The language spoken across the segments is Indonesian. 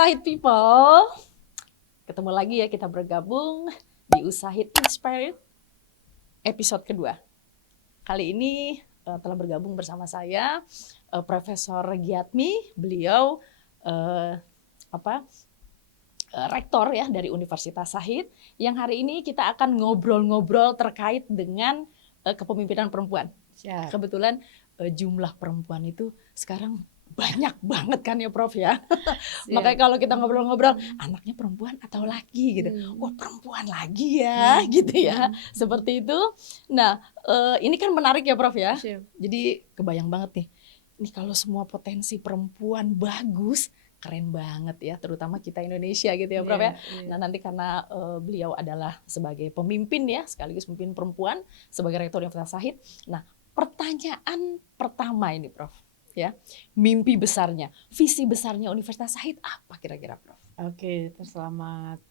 Usahid People, ketemu lagi ya, kita bergabung di Usahid Inspired episode kedua. Kali ini telah bergabung bersama saya Profesor Giatmi, beliau rektor ya dari Universitas Sahid, yang hari ini kita akan ngobrol-ngobrol terkait dengan kepemimpinan perempuan. Kebetulan jumlah perempuan itu sekarang banyak banget kan ya Prof ya. Makanya kalau kita ngobrol-ngobrol, anaknya perempuan atau laki gitu. Wah, perempuan lagi ya gitu ya. Seperti itu. Nah, ini kan menarik ya Prof ya. Jadi kebayang banget nih. Ini kalau semua potensi perempuan bagus, keren banget ya, terutama kita Indonesia gitu ya Prof ya. Nah, nanti karena beliau adalah sebagai pemimpin ya, sekaligus pemimpin perempuan sebagai rektor Universitas Sahid. Nah, pertanyaan pertama ini Prof ya, mimpi besarnya, visi besarnya Universitas Sahid apa kira-kira Prof? Oke, selamat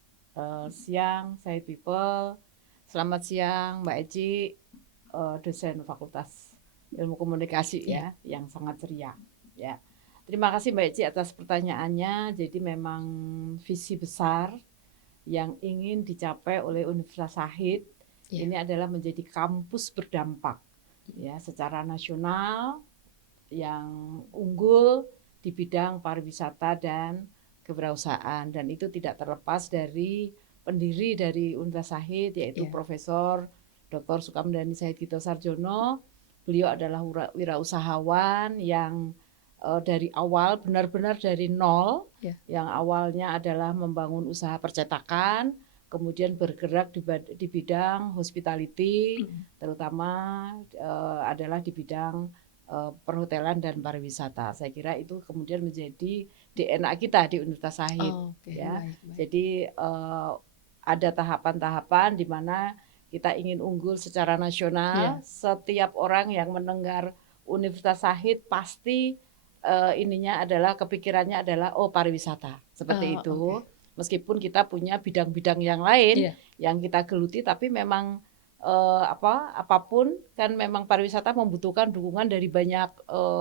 siang Sahid People. Selamat siang Mbak Eci, dosen Fakultas Ilmu Komunikasi ya, yang sangat ceria ya. Terima kasih Mbak Eci atas pertanyaannya. Jadi memang visi besar yang ingin dicapai oleh Universitas Sahid ini adalah menjadi kampus berdampak ya secara nasional yang unggul di bidang pariwisata dan kewirausahaan, dan itu tidak terlepas dari pendiri dari Universitas Sahid yaitu Profesor Dr. Sukamdhani Said Dito Sarjono. Beliau adalah wirausahawan yang dari awal benar-benar dari nol, yang awalnya adalah membangun usaha percetakan, kemudian bergerak di bidang hospitality, terutama adalah di bidang perhotelan dan pariwisata. Saya kira itu kemudian menjadi DNA kita di Universitas Sahid. Baik. Jadi ada tahapan-tahapan di mana kita ingin unggul secara nasional. Setiap orang yang mendengar Universitas Sahid pasti ininya adalah kepikirannya adalah pariwisata seperti itu. Meskipun kita punya bidang-bidang yang lain yang kita geluti, tapi memang apapun kan memang pariwisata membutuhkan dukungan dari banyak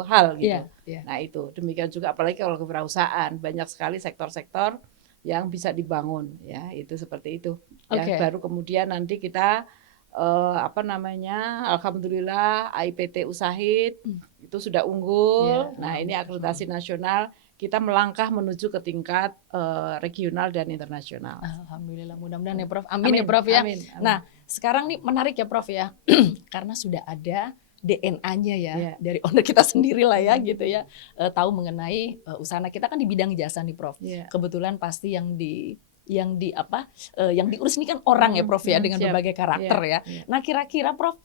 hal gitu. Nah itu demikian juga apalagi kalau kewirausahaan, banyak sekali sektor-sektor yang bisa dibangun ya, itu seperti itu. Ya, baru kemudian nanti kita alhamdulillah AIPT Usahid itu sudah unggul. Nah ini akreditasi nasional, kita melangkah menuju ke tingkat regional dan internasional. Alhamdulillah, mudah-mudahan ya Prof. Amin ya Prof ya. Amin. Nah, sekarang nih menarik ya Prof ya, karena sudah ada DNA-nya ya dari owner kita sendiri lah ya gitu ya, tahu mengenai usaha kita kan di bidang jasa nih Prof. Kebetulan pasti yang diurus ini kan orang ya Prof ya, dengan berbagai karakter ya. Nah, kira-kira Prof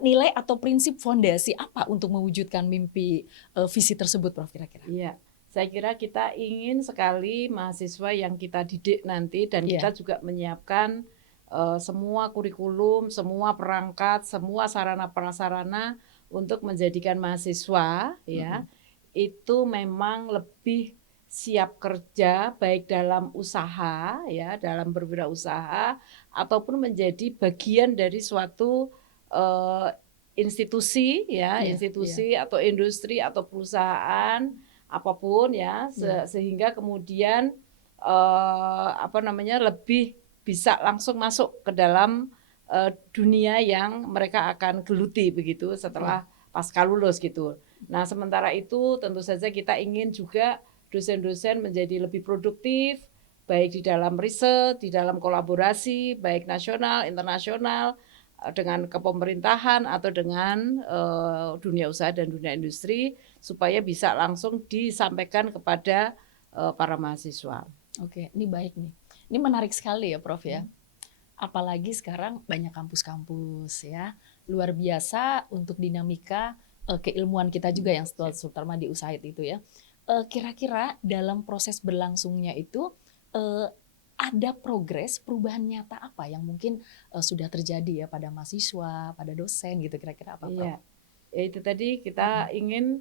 nilai atau prinsip fondasi apa untuk mewujudkan mimpi visi tersebut Prof kira-kira? Iya. Saya kira kita ingin sekali mahasiswa yang kita didik nanti, dan kita juga menyiapkan semua kurikulum, semua perangkat, semua sarana prasarana untuk menjadikan mahasiswa ya itu memang lebih siap kerja baik dalam usaha ya, dalam berwirausaha ataupun menjadi bagian dari suatu institusi ya, institusi atau industri atau perusahaan apapun ya, sehingga kemudian lebih bisa langsung masuk ke dalam dunia yang mereka akan geluti begitu setelah pasca lulus gitu. Nah, sementara itu tentu saja kita ingin juga dosen-dosen menjadi lebih produktif baik di dalam riset, di dalam kolaborasi baik nasional, internasional, dengan kepemerintahan atau dengan dunia usaha dan dunia industri, supaya bisa langsung disampaikan kepada para mahasiswa. Oke, ini baik nih. Ini menarik sekali ya Prof ya. Apalagi sekarang banyak kampus-kampus ya, luar biasa untuk dinamika keilmuan kita juga yang terutama di Usahid itu ya. Kira-kira dalam proses berlangsungnya itu ada progres perubahan nyata apa yang mungkin sudah terjadi ya pada mahasiswa, pada dosen gitu, kira-kira apa Prof? Iya, ya itu tadi kita ingin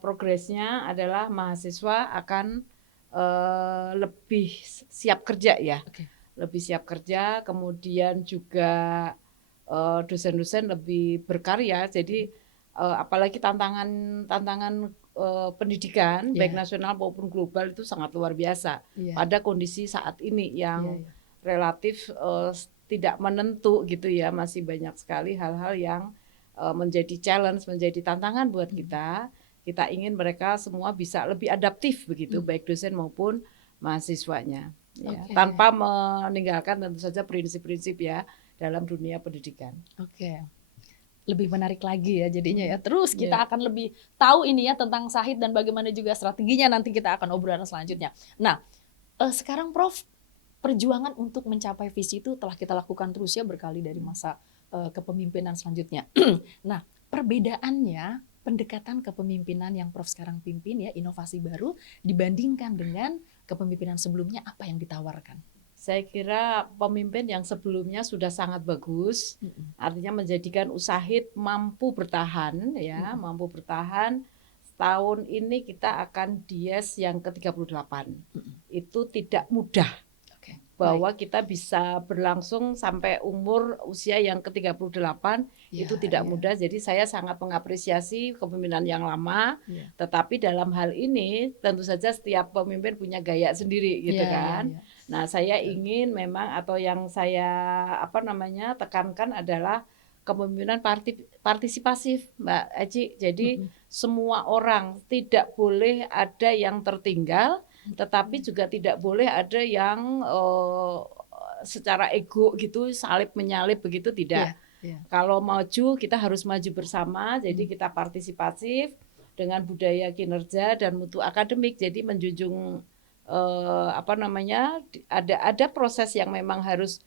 progresnya adalah mahasiswa akan lebih siap kerja ya, lebih siap kerja, kemudian juga dosen-dosen lebih berkarya. Jadi apalagi tantangan pendidikan baik nasional maupun global itu sangat luar biasa pada kondisi saat ini yang relatif tidak menentu gitu ya, masih banyak sekali hal-hal yang menjadi challenge, menjadi tantangan buat kita. Kita ingin mereka semua bisa lebih adaptif begitu, baik dosen maupun mahasiswanya, ya, tanpa meninggalkan tentu saja prinsip-prinsip ya dalam dunia pendidikan. Lebih menarik lagi ya jadinya ya. Terus kita akan lebih tahu ini ya tentang Shahid dan bagaimana juga strateginya, nanti kita akan obrolan selanjutnya. Nah, sekarang Prof, perjuangan untuk mencapai visi itu telah kita lakukan terus ya berkali dari masa kepemimpinan selanjutnya. Nah, perbedaannya pendekatan kepemimpinan yang Prof sekarang pimpin ya, inovasi baru dibandingkan dengan kepemimpinan sebelumnya, apa yang ditawarkan? Saya kira pemimpin yang sebelumnya sudah sangat bagus, artinya menjadikan Shahid mampu bertahan ya, mampu bertahan. Tahun ini kita akan Dies yang ke-38. Itu tidak mudah. Bahwa kita bisa berlangsung sampai usia yang ke-38 itu tidak mudah. Jadi saya sangat mengapresiasi kepemimpinan yang lama, tetapi dalam hal ini tentu saja setiap pemimpin punya gaya sendiri gitu kan. Nah, saya ingin memang, atau yang saya tekankan adalah kepemimpinan partisipasif, Mbak Aji. Jadi semua orang, tidak boleh ada yang tertinggal, tetapi juga tidak boleh ada yang secara ego gitu salib menyalip begitu, tidak. Kalau maju kita harus maju bersama, jadi kita partisipatif dengan budaya kinerja dan mutu akademik. Jadi menjunjung ada proses yang memang harus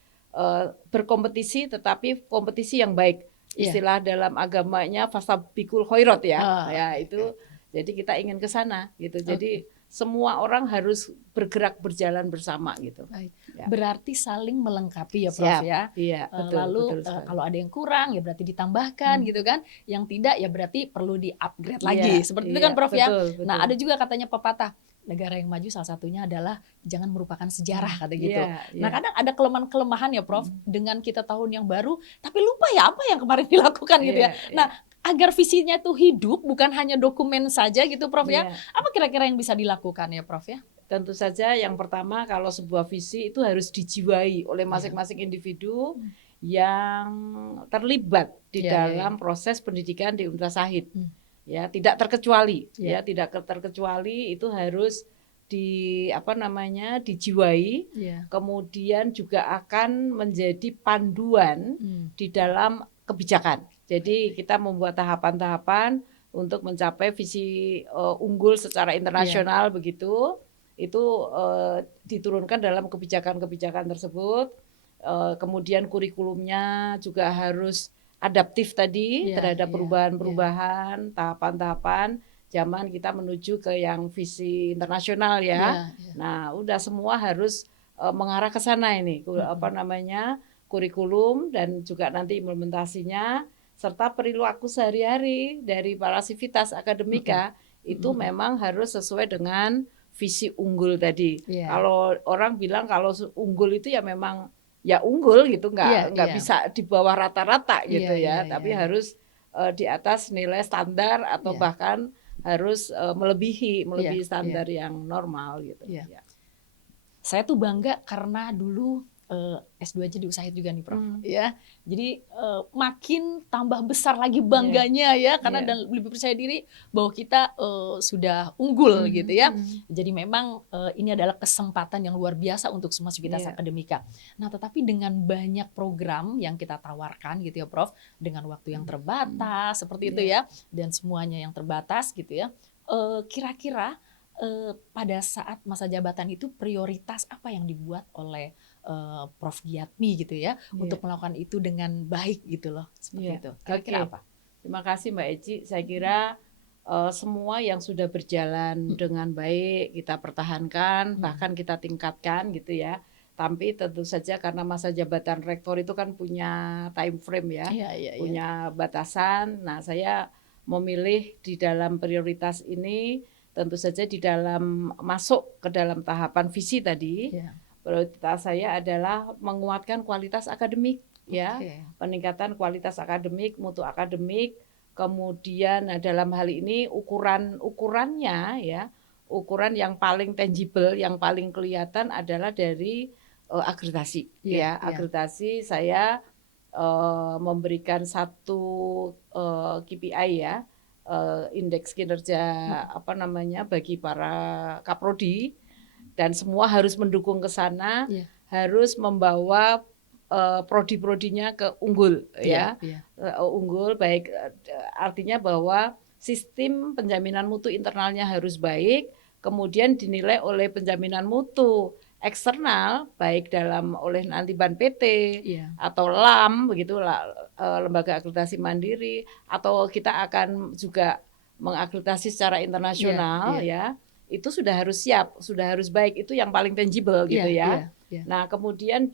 berkompetisi, tetapi kompetisi yang baik. Istilah dalam agamanya fastabikul khairat ya. Ya itu. Jadi kita ingin ke sana gitu. Jadi semua orang harus bergerak berjalan bersama gitu. Ya. Berarti saling melengkapi ya Prof. Ya. Iya, betul, lalu betul kalau ada yang kurang ya berarti ditambahkan gitu kan. Yang tidak ya berarti perlu di-upgrade lagi. Seperti itu kan Prof ya. Betul. Nah, ada juga katanya pepatah, negara yang maju salah satunya adalah jangan merupakan sejarah kata gitu. Nah, kadang ada kelemahan-kelemahan ya Prof dengan kita tahun yang baru, tapi lupa ya apa yang kemarin dilakukan gitu ya. Nah, agar visinya itu hidup, bukan hanya dokumen saja gitu Prof ya. Apa kira-kira yang bisa dilakukan ya Prof ya? Tentu saja yang pertama, kalau sebuah visi itu harus dijiwai oleh masing-masing individu yang terlibat di dalam proses pendidikan di Universitas Shahid. Ya, tidak terkecuali, tidak terkecuali, itu harus dijiwai. Kemudian juga akan menjadi panduan di dalam kebijakan. Jadi kita membuat tahapan-tahapan untuk mencapai visi unggul secara internasional begitu. Itu diturunkan dalam kebijakan-kebijakan tersebut. Kemudian kurikulumnya juga harus adaptif tadi terhadap perubahan-perubahan, tahapan-tahapan zaman kita menuju ke yang visi internasional ya. Nah, udah semua harus mengarah ke sana ini. Kurikulum dan juga nanti implementasinya, serta perilaku sehari-hari dari para sivitas akademika itu memang harus sesuai dengan visi unggul tadi. Kalau orang bilang kalau unggul itu ya memang ya unggul gitu, nggak bisa di bawah rata-rata gitu tapi harus di atas nilai standar atau bahkan harus melebihi standar yang normal gitu. Saya tuh bangga karena dulu S2 aja di Shahid juga nih Prof. Ya. Jadi makin tambah besar lagi bangganya ya, karena dan lebih percaya diri bahwa kita sudah unggul gitu ya. Jadi memang ini adalah kesempatan yang luar biasa untuk semua sivitas akademika. Nah, tetapi dengan banyak program yang kita tawarkan gitu ya Prof, dengan waktu yang terbatas seperti itu ya, dan semuanya yang terbatas gitu ya. Kira-kira pada saat masa jabatan itu prioritas apa yang dibuat oleh Prof Giatmi gitu ya untuk melakukan itu dengan baik gitu loh, seperti itu. Kira-kira apa? Terima kasih Mbak Eci. Saya kira semua yang sudah berjalan dengan baik kita pertahankan, bahkan kita tingkatkan gitu ya. Tapi tentu saja karena masa jabatan rektor itu kan punya time frame ya, punya batasan. Nah, saya memilih di dalam prioritas ini tentu saja di dalam masuk ke dalam tahapan visi tadi. Prioritas saya adalah menguatkan kualitas akademik ya, peningkatan kualitas akademik, mutu akademik, Kemudian dalam hal ini ukurannya ya, ukuran yang paling tangible, yang paling kelihatan adalah dari akreditasi ya. Akreditasi saya memberikan satu KPI ya, indeks kinerja bagi para kaprodi, dan semua harus mendukung ke sana, harus membawa prodi-prodinya ke unggul ya. Unggul baik artinya bahwa sistem penjaminan mutu internalnya harus baik, kemudian dinilai oleh penjaminan mutu eksternal baik oleh nanti Ban PT atau LAM begitu, lembaga akreditasi mandiri, atau kita akan juga mengakreditasi secara internasional ya. Itu sudah harus siap, sudah harus baik, itu yang paling tangible gitu ya. Nah, kemudian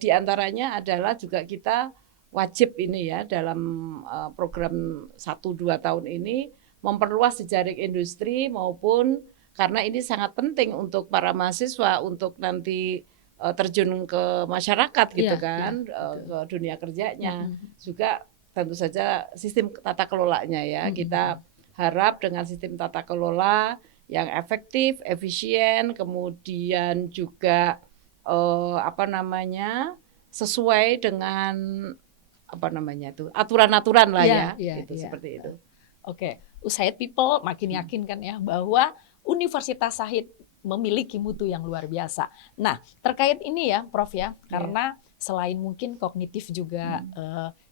diantaranya adalah juga kita wajib ini ya dalam program 1-2 tahun ini memperluas jejaring industri, maupun karena ini sangat penting untuk para mahasiswa untuk nanti terjun ke masyarakat gitu kan, ke dunia kerjanya. Juga tentu saja sistem tata kelolanya ya. Kita harap dengan sistem tata kelola yang efektif, efisien, kemudian juga sesuai dengan aturan-aturan lah seperti itu. Oke, Usaid People makin yakin kan ya bahwa Universitas Shahid memiliki mutu yang luar biasa. Nah, terkait ini ya, Prof ya, karena selain mungkin kognitif juga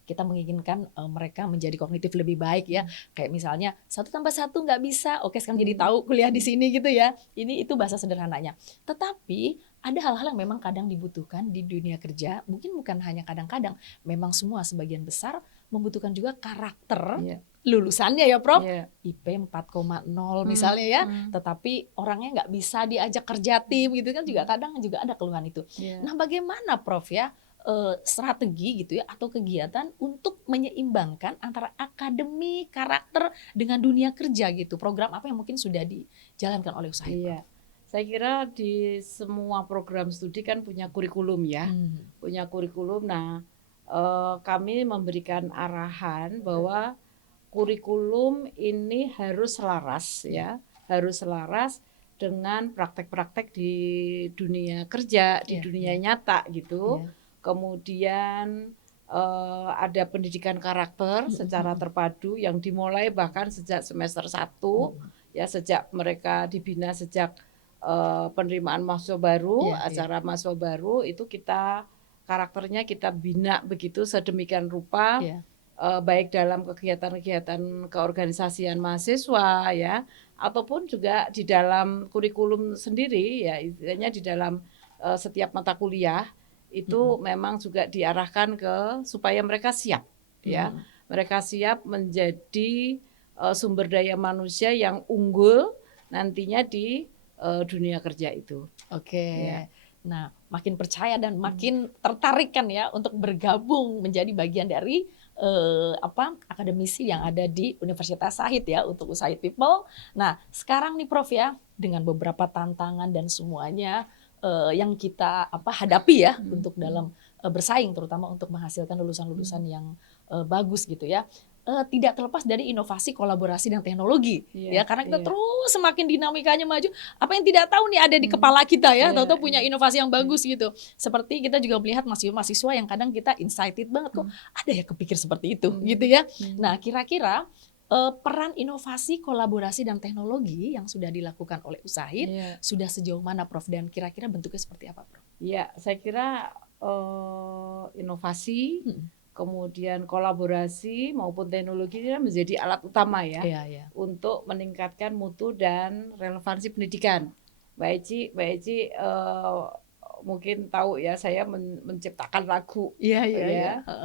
kita menginginkan mereka menjadi kognitif lebih baik ya. Kayak misalnya 1+1 nggak bisa, oke sekarang jadi tahu kuliah di sini gitu ya. Itu bahasa sederhananya. Tetapi ada hal-hal yang memang kadang dibutuhkan di dunia kerja, mungkin bukan hanya kadang-kadang, memang semua sebagian besar membutuhkan juga karakter lulusannya ya Prof. IP 4,0 misalnya ya, tetapi orangnya nggak bisa diajak kerja tim gitu kan, juga kadang juga ada keluhan itu. Nah, bagaimana Prof ya strategi gitu ya atau kegiatan untuk menyeimbangkan antara akademi, karakter dengan dunia kerja gitu? Program apa yang mungkin sudah dijalankan oleh Usaid? Saya kira di semua program studi kan punya kurikulum ya, punya kurikulum. Nah, kami memberikan arahan bahwa kurikulum ini harus selaras ya, harus selaras dengan praktek-praktek di dunia kerja, di dunia nyata gitu. Kemudian ada pendidikan karakter secara terpadu yang dimulai bahkan sejak semester 1 ya, sejak mereka dibina sejak penerimaan mahasiswa baru, acara mahasiswa baru itu karakternya kita bina begitu sedemikian rupa. Baik dalam kegiatan-kegiatan keorganisasian mahasiswa ya, ataupun juga di dalam kurikulum sendiri ya, istilahnya di dalam setiap mata kuliah itu memang juga diarahkan supaya mereka siap ya, mereka siap menjadi sumber daya manusia yang unggul nantinya di dunia kerja itu. Nah, makin percaya dan makin tertarik kan ya untuk bergabung menjadi bagian dari akademisi yang ada di Universitas Shahid ya untuk Usaid People. Nah, sekarang nih Prof ya, dengan beberapa tantangan dan semuanya yang kita hadapi ya untuk dalam bersaing, terutama untuk menghasilkan lulusan-lulusan yang bagus gitu ya. Tidak terlepas dari inovasi, kolaborasi dan teknologi ya, karena kita terus semakin dinamikanya maju, apa yang tidak tahu nih ada di kepala kita ya, tahu-tahu punya inovasi yang bagus gitu. Seperti kita juga melihat mahasiswa yang kadang kita excited banget, kok ada ya kepikir seperti itu gitu ya. Nah, kira-kira peran inovasi, kolaborasi dan teknologi yang sudah dilakukan oleh Usaid sudah sejauh mana Prof, dan kira-kira bentuknya seperti apa Prof? Ya, saya kira inovasi kemudian kolaborasi maupun teknologi ini menjadi alat utama ya, untuk meningkatkan mutu dan relevansi pendidikan. Mbak Eci mungkin tahu ya, saya menciptakan lagu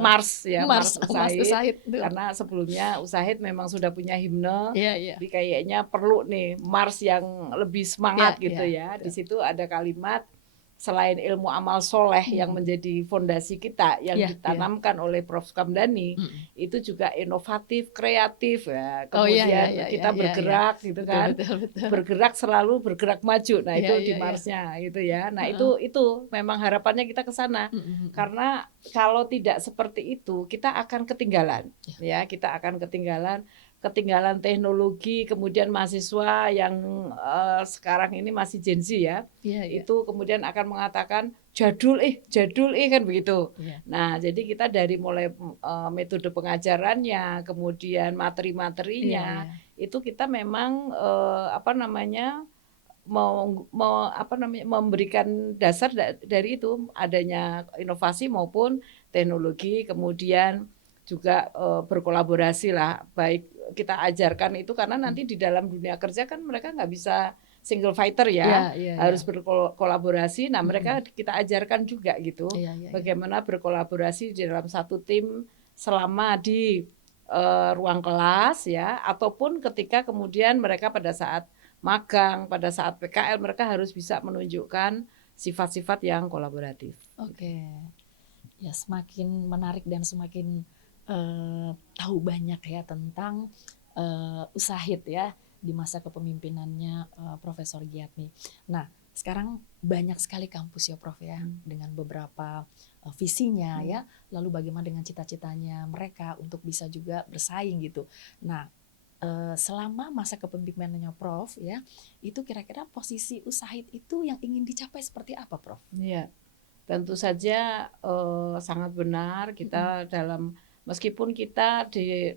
Mars ya, Mars Usaid, karena sebelumnya Usaid memang sudah punya himne, jadi kayaknya perlu nih Mars yang lebih semangat gitu ya. Di situ ada kalimat selain ilmu amal soleh yang menjadi fondasi kita yang ditanamkan oleh Prof. Sukamdhani, itu juga inovatif, kreatif ya. Kemudian kita bergerak gitu kan, bergerak selalu bergerak maju. Nah itu di Marsnya gitu ya. Nah itu memang harapannya kita ke sana. Karena kalau tidak seperti itu kita akan ketinggalan, ya kita akan ketinggalan teknologi, kemudian mahasiswa yang sekarang ini masih Gen Z ya, itu kemudian akan mengatakan jadul kan begitu. Nah jadi kita dari mulai metode pengajarannya, kemudian materi-materinya, itu kita memang memberikan dasar dari itu adanya inovasi maupun teknologi, kemudian juga berkolaborasi lah, baik kita ajarkan itu karena nanti di dalam dunia kerja kan mereka nggak bisa single fighter ya, harus berkolaborasi. Nah mereka kita ajarkan juga gitu, bagaimana berkolaborasi di dalam satu tim selama di ruang kelas ya, ataupun ketika kemudian mereka pada saat magang, pada saat PKL mereka harus bisa menunjukkan sifat-sifat yang kolaboratif. Oke, ya semakin menarik dan semakin tahu banyak ya tentang Usahid ya di masa kepemimpinannya Profesor Giatmi. Nah sekarang banyak sekali kampus ya Prof ya, dengan beberapa visinya ya, lalu bagaimana dengan cita-citanya mereka untuk bisa juga bersaing gitu. Nah selama masa kepemimpinannya Prof ya, itu kira-kira posisi Usahid itu yang ingin dicapai seperti apa Prof? Iya, tentu saja sangat benar kita dalam, meskipun kita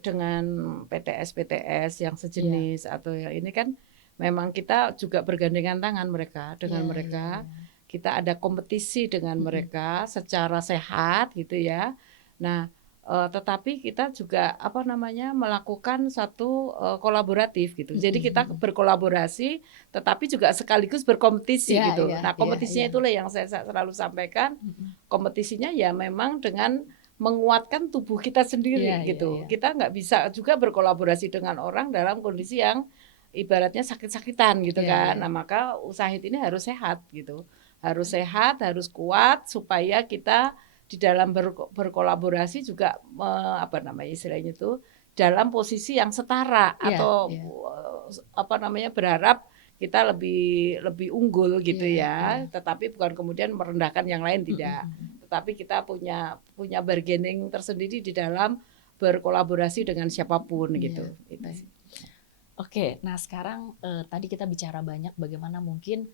dengan PTS yang sejenis atau yang ini kan memang kita juga bergandengan tangan dengan mereka. Kita ada kompetisi dengan mereka secara sehat gitu ya. Nah, tetapi kita juga melakukan satu kolaboratif gitu. Jadi kita berkolaborasi tetapi juga sekaligus berkompetisi gitu. Nah, kompetisinya itulah yang saya selalu sampaikan. Kompetisinya ya memang dengan menguatkan tubuh kita sendiri gitu. Kita nggak bisa juga berkolaborasi dengan orang dalam kondisi yang ibaratnya sakit-sakitan gitu kan. Nah maka Usahid ini harus sehat gitu, harus sehat, harus kuat supaya kita di dalam berkolaborasi juga istilahnya itu dalam posisi yang setara atau berharap kita lebih unggul gitu ya. Tetapi bukan kemudian merendahkan yang lain, tidak. Tetapi kita punya bargaining tersendiri di dalam berkolaborasi dengan siapapun gitu. Oke, nah sekarang tadi kita bicara banyak bagaimana mungkin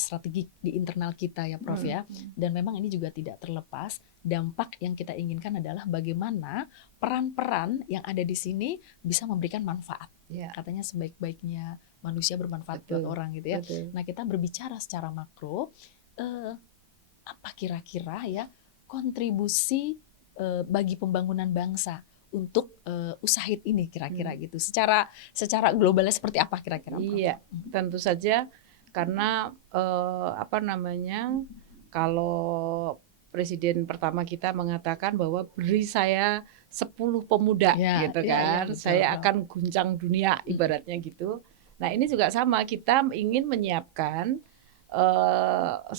strategi di internal kita ya Prof ya, dan memang ini juga tidak terlepas dampak yang kita inginkan adalah bagaimana peran-peran yang ada di sini bisa memberikan manfaat. Katanya sebaik-baiknya manusia bermanfaat buat orang gitu ya. Nah kita berbicara secara makro, apa kira-kira ya kontribusi bagi pembangunan bangsa untuk Usahid ini kira-kira gitu. Secara globalnya seperti apa kira-kira? Iya, tentu saja karena kalau Presiden pertama kita mengatakan bahwa beri saya 10 pemuda gitu kan, saya akan guncang dunia ibaratnya gitu. Nah ini juga sama, kita ingin menyiapkan 10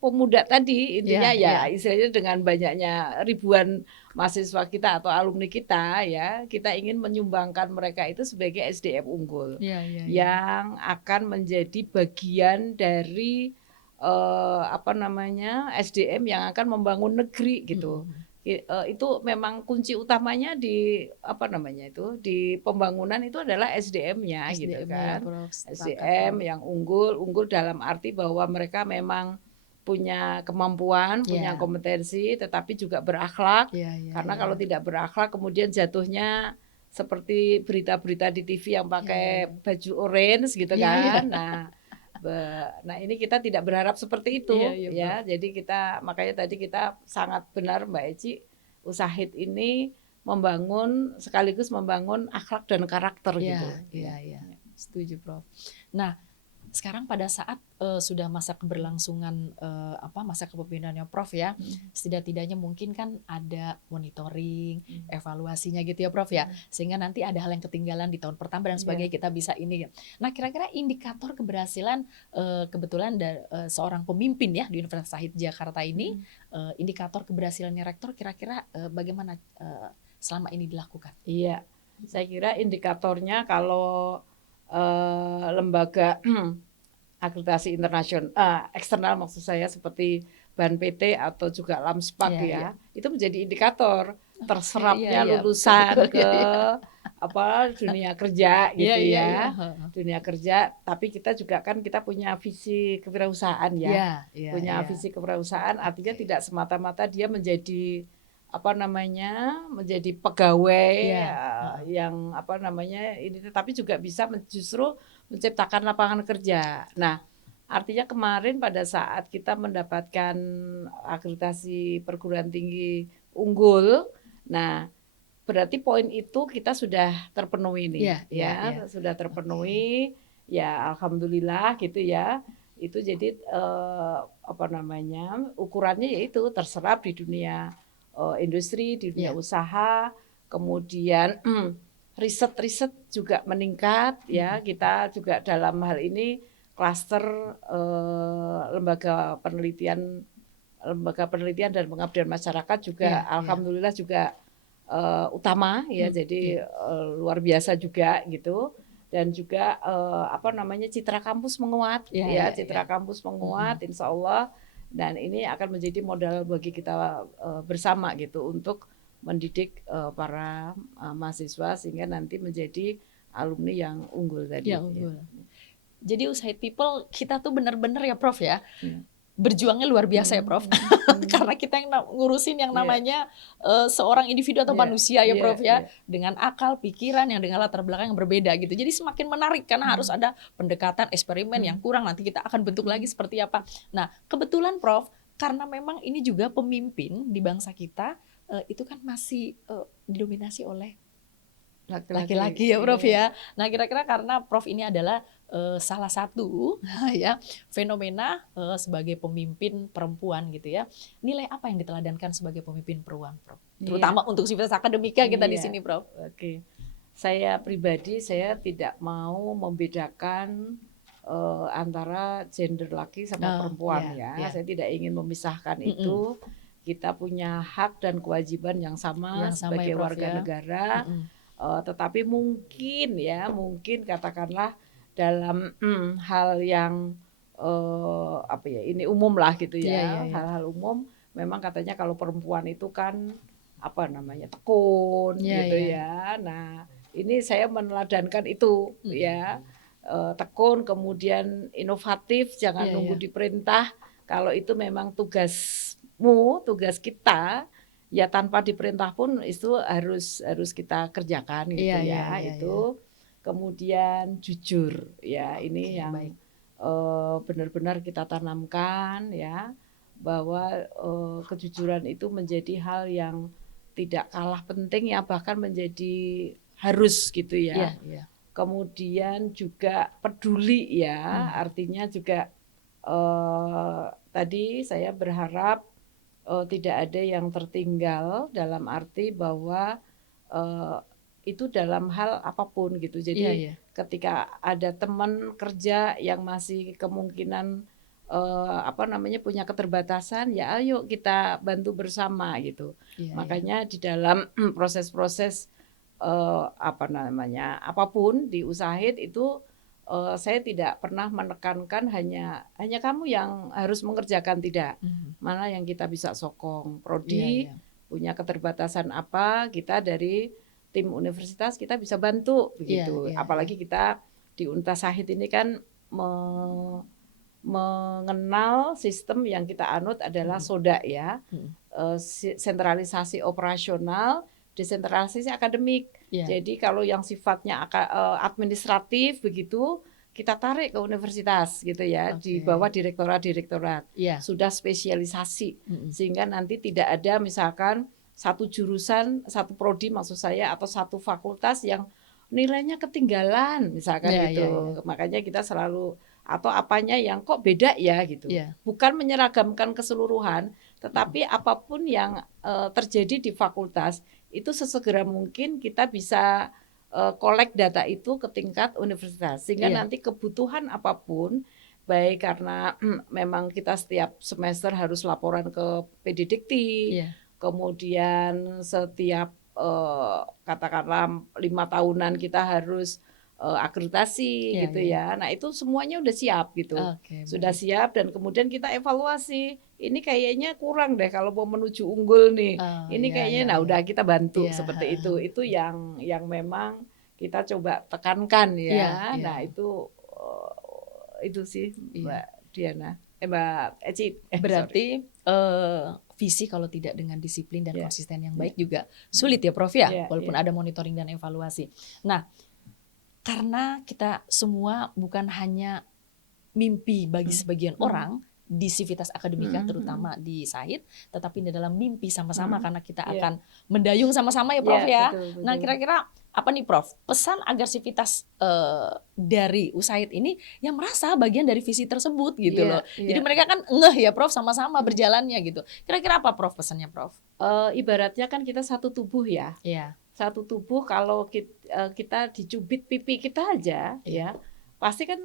pemuda tadi intinya istilahnya dengan banyaknya ribuan mahasiswa kita atau alumni kita ya, kita ingin menyumbangkan mereka itu sebagai SDM unggul yang akan menjadi bagian dari SDM yang akan membangun negeri gitu. Itu memang kunci utamanya di di pembangunan itu adalah SDM-nya gitu kan. SDM yang unggul dalam arti bahwa mereka memang punya kemampuan, punya kompetensi, tetapi juga berakhlak. Karena kalau tidak berakhlak, kemudian jatuhnya seperti berita-berita di TV yang pakai baju orange gitu kan. Nah ini kita tidak berharap seperti itu ya. Jadi makanya tadi kita sangat benar Mbak Eci, Usahid ini sekaligus membangun akhlak dan karakter gitu. Iya, setuju Prof. Nah Sekarang pada saat sudah masa keberlangsungan masa kepemimpinannya Prof ya, setidak-tidaknya mungkin kan ada monitoring, evaluasinya gitu ya Prof ya, sehingga nanti ada hal yang ketinggalan di tahun pertama dan sebagainya kita bisa ini. Nah kira-kira indikator keberhasilan kebetulan seorang pemimpin ya di Universitas Shahid Jakarta ini, indikator keberhasilannya rektor kira-kira bagaimana selama ini dilakukan? Iya, saya kira indikatornya kalau lembaga akreditasi internasional eksternal maksud saya seperti BAN PT atau juga Lamspak itu menjadi indikator terserapnya lulusan ke dunia kerja gitu dunia kerja. Tapi kita juga kan kita punya visi kewirausahaan punya visi kewirausahaan artinya tidak semata-mata dia menjadi menjadi pegawai yang ini, tapi juga bisa justru menciptakan lapangan kerja. Nah, artinya kemarin pada saat kita mendapatkan akreditasi perguruan tinggi unggul, nah berarti poin itu kita sudah terpenuhi nih, sudah terpenuhi, ya alhamdulillah gitu ya. Itu jadi ukurannya yaitu terserap di dunia industri, di dunia usaha, kemudian riset juga meningkat ya. Kita juga dalam hal ini klaster lembaga penelitian dan pengabdian masyarakat juga alhamdulillah juga utama ya. Jadi luar biasa juga gitu. Dan juga citra kampus menguat citra kampus menguat insya Allah. Dan ini akan menjadi modal bagi kita bersama gitu untuk mendidik para mahasiswa sehingga nanti menjadi alumni yang unggul tadi. Jadi Shahid People kita tuh benar-benar ya Prof ya. Berjuangnya luar biasa ya Prof. Karena kita yang ngurusin yang namanya seorang individu atau manusia ya Prof ya. Dengan akal, pikiran yang dengan latar belakang yang berbeda gitu. Jadi semakin menarik karena harus ada pendekatan eksperimen yang kurang. Nanti kita akan bentuk lagi seperti apa. Nah kebetulan Prof, karena memang ini juga pemimpin di bangsa kita itu kan masih didominasi oleh laki-laki ya Prof ya. Nah kira-kira karena Prof ini adalah salah satu ya fenomena sebagai pemimpin perempuan gitu ya. Nilai apa yang diteladankan sebagai pemimpin perempuan Prof? Terutama untuk Sivitas Akademika kita di sini Prof. Oke. Saya pribadi saya tidak mau membedakan antara gender laki sama perempuan Saya tidak ingin memisahkan itu. Kita punya hak dan kewajiban yang sama sebagai warga negara. Tetapi mungkin katakanlah dalam hal yang ini umum lah gitu ya. Hal-hal umum memang katanya kalau perempuan itu kan tekun gitu ya. Nah, ini saya meneladankan itu ya. Tekun kemudian inovatif, jangan nunggu diperintah. Kalau itu memang tugasmu, tugas kita ya tanpa diperintah pun itu harus kita kerjakan gitu itu. Kemudian jujur ya, ini yang benar-benar kita tanamkan ya, bahwa kejujuran itu menjadi hal yang tidak kalah penting ya, bahkan menjadi harus gitu ya. Kemudian juga peduli ya, artinya juga tadi saya berharap tidak ada yang tertinggal dalam arti bahwa itu dalam hal apapun gitu. Jadi ketika ada teman kerja yang masih kemungkinan punya keterbatasan, ya ayo kita bantu bersama gitu. Makanya di dalam proses-proses apapun di Ushahid itu saya tidak pernah menekankan hanya kamu yang harus mengerjakan, tidak. Mana yang kita bisa sokong, prodi punya keterbatasan apa, kita dari tim universitas kita bisa bantu begitu. Apalagi kita di Universitas Shahid ini kan mengenal sistem yang kita anut adalah SODA ya. Sentralisasi operasional, desentralisasi akademik. Jadi kalau yang sifatnya administratif begitu kita tarik ke universitas gitu ya, di bawah direktorat sudah spesialisasi sehingga nanti tidak ada misalkan satu jurusan, satu prodi maksud saya, atau satu fakultas yang nilainya ketinggalan misalkan gitu. Makanya kita selalu atau apanya yang kok beda ya gitu. Iya. Bukan menyeragamkan keseluruhan, tetapi apapun yang terjadi di fakultas itu sesegera mungkin kita bisa collect data itu ke tingkat universitas, sehingga Iya. nanti kebutuhan apapun, baik karena memang kita setiap semester harus laporan ke PDDikti, Iya. kemudian setiap katakanlah 5 tahunan kita harus akreditasi Iya, gitu iya. ya. Nah itu semuanya udah siap gitu, Oke, sudah baik. siap, dan kemudian kita evaluasi. Ini kayaknya kurang deh kalau mau menuju unggul nih. Oh, Ini iya, kayaknya, iya, nah iya. udah kita bantu Iya, seperti heeh. itu yang memang kita coba tekankan Iya, ya. Nah iya. itu sih Iya. Mbak Diana, Mbak Eci, sorry. Berarti visi kalau tidak dengan disiplin dan Iya. konsisten yang baik juga sulit ya Prof ya, Iya, walaupun iya. ada monitoring dan evaluasi. Nah, karena kita semua bukan hanya mimpi bagi sebagian orang di Civitas Akademika, terutama di Sahid, tetapi ini adalah mimpi sama-sama karena kita Iya. akan mendayung sama-sama ya Prof Iya, ya. betul, Nah, betul. kira-kira apa nih Prof, pesan agar Civitas dari USAID ini yang merasa bagian dari visi tersebut gitu Iya, loh. iya. Jadi mereka kan ngeh ya Prof, sama-sama berjalannya gitu. Kira-kira apa Prof pesannya Prof? Ibaratnya kan kita satu tubuh ya. Iya. Satu tubuh, kalau kita dicubit pipi kita aja ya, pasti kan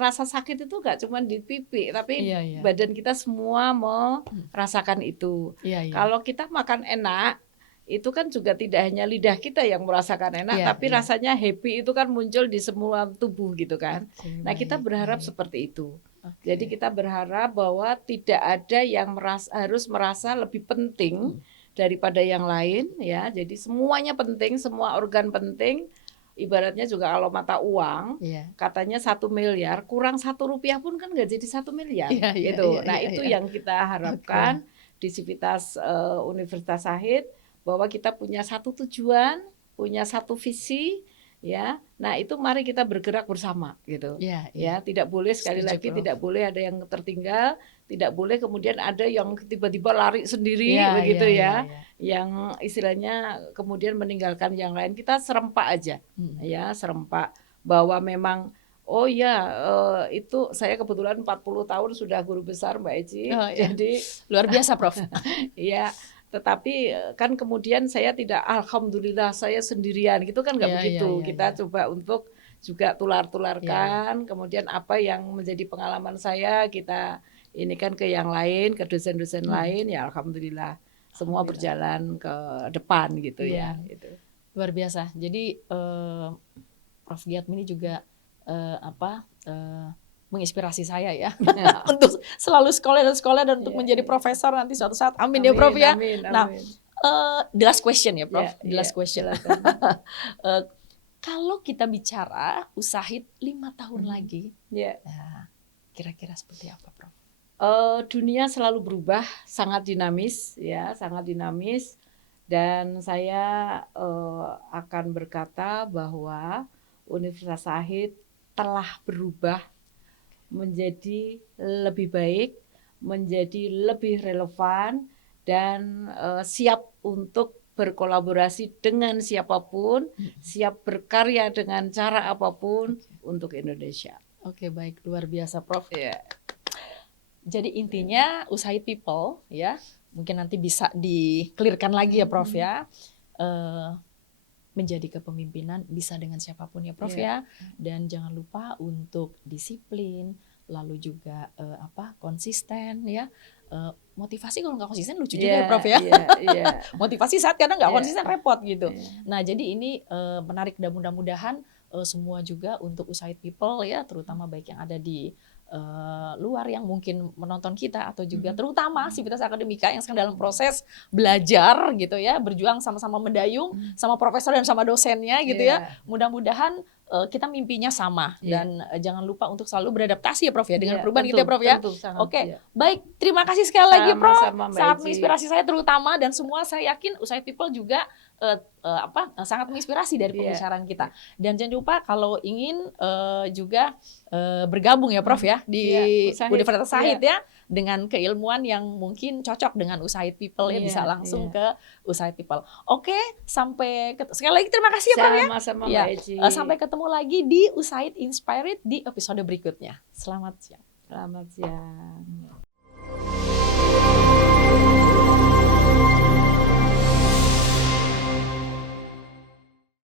rasa sakit itu gak cuma di pipi, tapi Iya, iya. badan kita semua merasakan itu. Iya, iya. Kalau kita makan enak, itu kan juga tidak hanya lidah kita yang merasakan enak, Iya, tapi iya. rasanya happy itu kan muncul di semua tubuh gitu kan. Oke, Nah kita baik, berharap baik. seperti itu. Oke. Jadi kita berharap bahwa tidak ada yang harus merasa lebih penting daripada yang lain ya. Jadi semuanya penting, semua organ penting. Ibaratnya juga kalau mata uang, Iya. katanya 1 miliar, kurang 1 rupiah pun kan nggak jadi 1 miliar Iya, iya, gitu. iya, Nah iya, itu iya. yang kita harapkan di Civitas Universitas Sahid, bahwa kita punya satu tujuan, punya satu visi ya. Nah itu mari kita bergerak bersama gitu. Iya, Ya tidak boleh, sekali Setuju, lagi Prof. tidak boleh ada yang tertinggal, tidak boleh kemudian ada yang tiba-tiba lari sendiri Iya, begitu iya, ya. iya, iya. Yang istilahnya kemudian meninggalkan yang lain. Kita serempak aja ya, serempak, bahwa memang oh ya itu saya kebetulan 40 tahun sudah guru besar Mbak Eci. Oh, iya. Jadi Luar biasa Prof. ya, tetapi kan kemudian saya tidak, alhamdulillah saya sendirian gitu kan, nggak Iya, begitu. iya, iya, Kita iya. coba untuk juga tular-tularkan, kemudian apa yang menjadi pengalaman saya kita ini kan ke yang lain, ke dosen-dosen lain, ya alhamdulillah semua berjalan ke depan gitu ya. Iya. Gitu. Luar biasa. Jadi Prof Giatmi ini juga menginspirasi saya ya untuk selalu sekolah dan untuk menjadi profesor nanti suatu saat. Amin ya Prof ya. Amin, amin. Nah, the last question ya Prof. Ya, The last question. silakan. Kalau kita bicara USAID 5 tahun lagi, Ya. nah, kira-kira seperti apa Prof? Dunia selalu berubah, sangat dinamis ya, sangat dinamis, dan saya akan berkata bahwa Universitas Sahid telah berubah menjadi lebih baik, menjadi lebih relevan, dan siap untuk berkolaborasi dengan siapapun, siap berkarya dengan cara apapun untuk Indonesia. Oke, baik, luar biasa Prof. Ya. Jadi intinya USAID people ya, mungkin nanti bisa di-clearkan lagi ya Prof ya. Menjadi kepemimpinan bisa dengan siapapun ya Prof ya. Dan jangan lupa untuk disiplin, lalu juga konsisten ya. Motivasi kalau nggak konsisten lucu juga ya Prof ya. Motivasi saat kadang nggak konsisten repot gitu. Nah jadi ini menarik, dan mudah-mudahan semua juga untuk USAID people ya, terutama baik yang ada di luar yang mungkin menonton kita, atau juga terutama Civitas Akademika yang sedang dalam proses belajar gitu ya, berjuang sama-sama mendayung sama profesor dan sama dosennya gitu ya. Mudah-mudahan kita mimpinya sama, dan jangan lupa untuk selalu beradaptasi ya Prof ya dengan perubahan gitu ya Prof ya. Oke, baik, terima kasih sekali lagi Prof. Sangat menginspirasi saya terutama, dan semua saya yakin USAID people juga sangat menginspirasi dari pembicaraan kita. Dan jangan lupa kalau ingin juga bergabung ya Prof ya di Universitas Sahid ya, dengan keilmuan yang mungkin cocok dengan USAID people ya, bisa langsung ke USAID people. Oke, sekali lagi terima kasih ya Prof ya. Sama-sama Mbak Eci. Sampai ketemu ketemu lagi di Usaid Inspired di episode berikutnya. Selamat siang. Selamat siang.